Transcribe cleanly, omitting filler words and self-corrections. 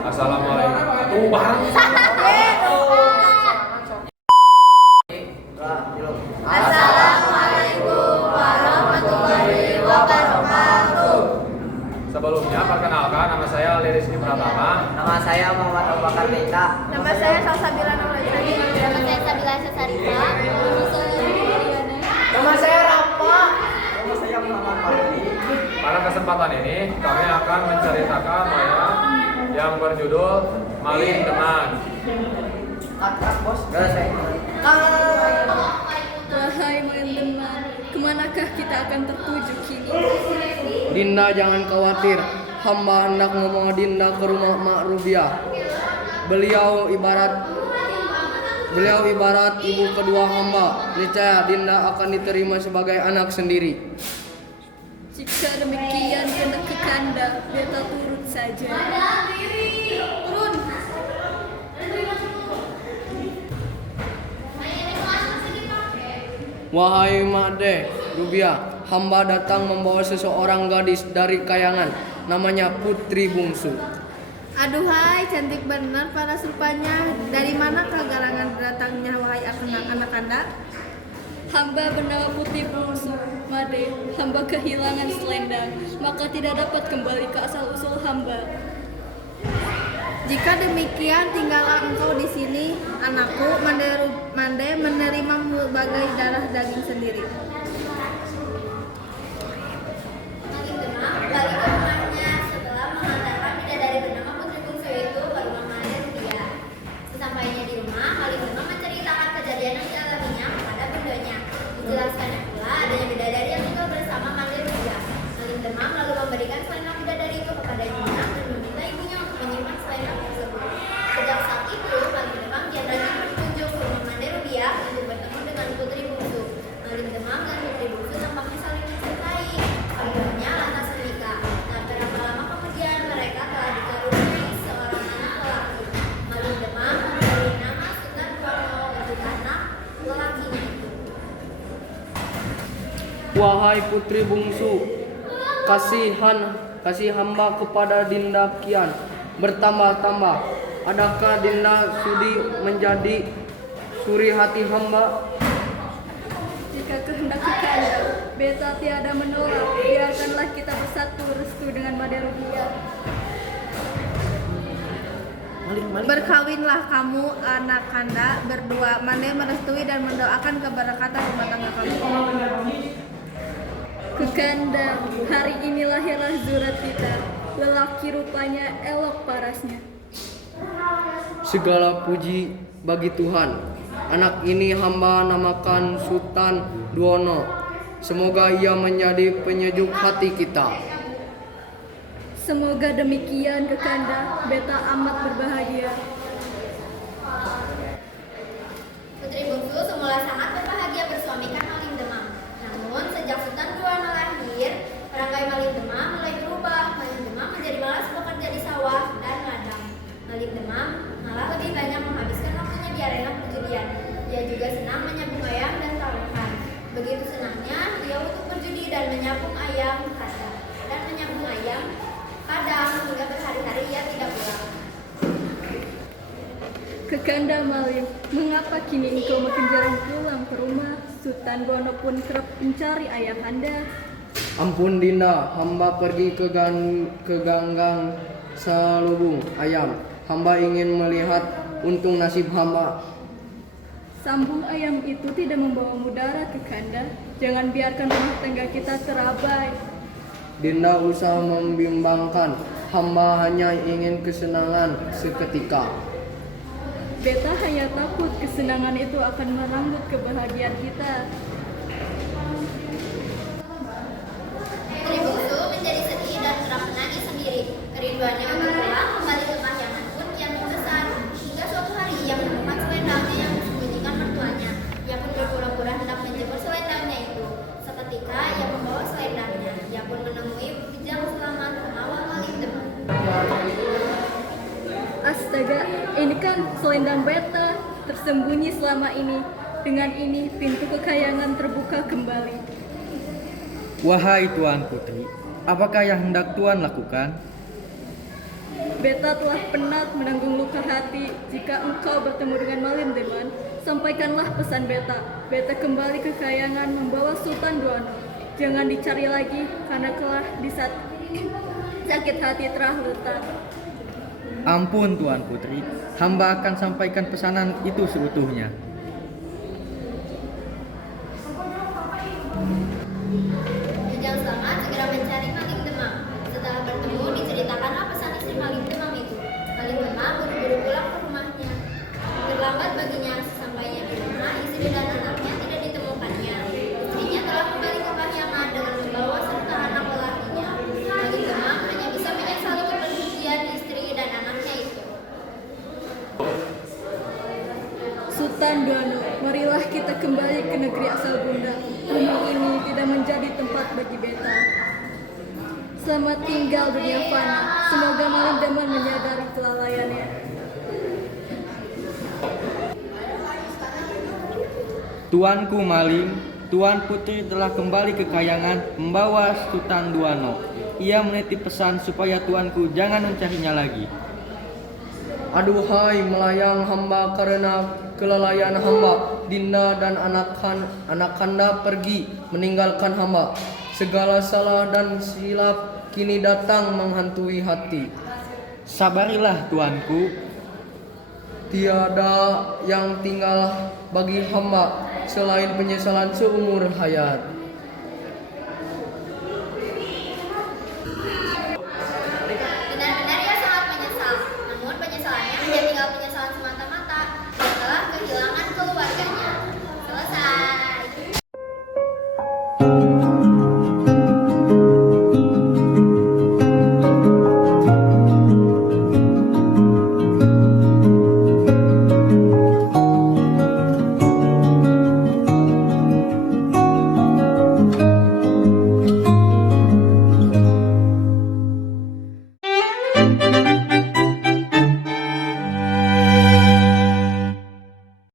Assalamualaikum. Tuh bareng. Assalamualaikum warahmatullahi wabarakatuh. Sebelumnya perkenalkan, nama saya Lirisni Pratama. Nama saya Muhammad Abu Bakar Meita. Nama saya Salsabila Nurhayati. Nama saya Sabila Sasarita. Nama saya Rafa. Nama saya Muhammad Fahri. Pada kesempatan ini kami akan menceritakan wayang yang berjudul Maling Teman. Kak bos. Gak saya. Wahai maling teman, kemanakah kita akan tertuju kini? Dinda jangan khawatir, hamba hendak membawa Dinda ke rumah Mak Rubiah. Beliau ibarat ibu kedua hamba. Niscaya Dinda akan diterima sebagai anak sendiri. Jika demikian, hendak ke kanda, beta turut saja. Turun. Wahai Made Rubiah, hamba datang membawa seseorang gadis dari kayangan, namanya Putri Bungsu. Aduhai, cantik benar paras rupanya. Dari manakah galangan datangnya wahai anak Anda? Hamba bernama Putri Bungsu, Made. Hamba kehilangan selendang, maka tidak dapat kembali ke asal-usul hamba. Jika demikian, tinggallah engkau di sini, anakku. Mande menerimamu sebagai darah daging sendiri. Maling Demam balik ke rumahnya setelah mengantarkan bidadari bernama Putri Bungsu itu ke rumah Made Rubiah. Sesampainya di rumah, Maling Demam menceritakan kejadian yang dialaminya kepada bundanya. Dijelaskannya pula adanya bidadari yang tinggal bersama Made Rubiah. Maling Demam lalu memberikan selendang bidadari itu kepada ibunya dan meminta ibunya untuk menyimpan selendang tersebut. Sejak saat itu, Maling Demam kian rajin berkunjung ke rumah Made Rubiah untuk bertemu dengan Putri Bungsu. Maling Demam dan Putri Bungsu tampaknya saling mencintai. Keduanya lantas menikah. Tak berapa lama kemudian mereka telah dikaruniai seorang anak lelaki. Maling Demam memberi nama Sultan Buarno untuk anak lelakinya itu. Wahai Putri Bungsu, kasih hamba kepada Dinda kian bertambah-tambah. Adakah Dinda sudi menjadi suri hati hamba? Jika kehendak kanda, beta tiada menolak. Biarkanlah kita bersatu restu dengan Made Rubiah. Berkawinlah kamu, anak Anda, berdua. Mande merestui dan mendoakan keberkatan rumah tangga kamu. Kekanda, hari ini lahirlah zurat kita. Lelaki rupanya elok parasnya. Segala puji bagi Tuhan. Anak ini hamba namakan Sultan Duono. Semoga ia menjadi penyejuk hati kita. Semoga demikian Kekanda, beta amat berbahagia. Putri Bungsu semula sangat berbahagia bersuamikan Maling Demam. Namun sejak Sultan Duono lahir, perangai Maling Demam mulai berubah. Maling Demam menjadi malas bekerja di sawah dan ladang. Maling Demam malah lebih banyak menghabiskan waktunya di arena perjudian. Dia juga senang menyambung ayam dan taruhan. Begitu senangnya dia untuk berjudi dan menyambung ayam kadang hingga berhari-hari ia tidak pulang. Kekanda Maling, mengapa kini engkau makin jarang pulang ke rumah? Sultan Gono pun kerap mencari ayahanda. Ampun Dinda, hamba pergi ke ganggang Salubung ayam. Hamba ingin melihat untung nasib hamba. Sambung ayam itu tidak membawa mudarat Kekanda. Jangan biarkan rumah tangga kita terabai. Dinda usah membimbangkan. Hamba hanya ingin kesenangan seketika. Beta hanya takut kesenangan itu akan merenggut kebahagiaan kita. Putri Bungsu menjadi sedih dan kerap menangis sendiri. Kerinduannya untuk pulang kembali ke kahyangan pun kian membesar. Hingga suatu hari ia menemukan selendangnya yang disembunyikan mertuanya. Ia pun berpura-pura hendak menjemur selendangnya itu. Seketika ia membawa selendangnya. Ia pun menemui Kijang Selamat pengawal Maling Demam. Astaga, ini kan selendang beta tersembunyi selama ini. Dengan ini pintu kekayangan terbuka kembali. Wahai Tuan Putri, apakah yang hendak Tuan lakukan? Beta telah penat menanggung luka hati. Jika engkau bertemu dengan Malim Deman, sampaikanlah pesan Beta. Beta kembali ke Kayangan membawa Sultan Duano. Jangan dicari lagi, karena telah sakit hati telah letak. Ampun Tuan Putri, hamba akan sampaikan pesanan itu seutuhnya. Jajang Selamat segera mencari Maling Demam. Setelah bertemu, diceritakanlah pesan istri Maling Demam itu. Maling Demam buru-buru pulang ke rumahnya. Terlambat baginya, sesampainya di rumah, istri dan anaknya tidak ditemukannya. Istrinya telah kembali ke Kahyangan dengan membawa serta anak lelakinya. Maling Demam hanya bisa menyesali kepergian istri dan anaknya itu. Sultan Duano, marilah kita kembali ke negeri asal Bunda. Rumah ini tidak menjadi tempat bagi Beta. Selamat tinggal dunia fana. Semoga Malim Deman menyadari kelalaiannya. Tuanku Maling, Tuan Putri telah kembali ke Kayangan membawa Sultan Duano. Ia menitip pesan supaya tuanku jangan mencarinya lagi. Aduhai melayang hamba, karena kelalaian hamba, Dinda dan anak kanda pergi meninggalkan hamba. Segala salah dan silap kini datang menghantui hati. Sabarilah tuanku, Tiada yang tinggal bagi hamba selain penyesalan seumur hayat.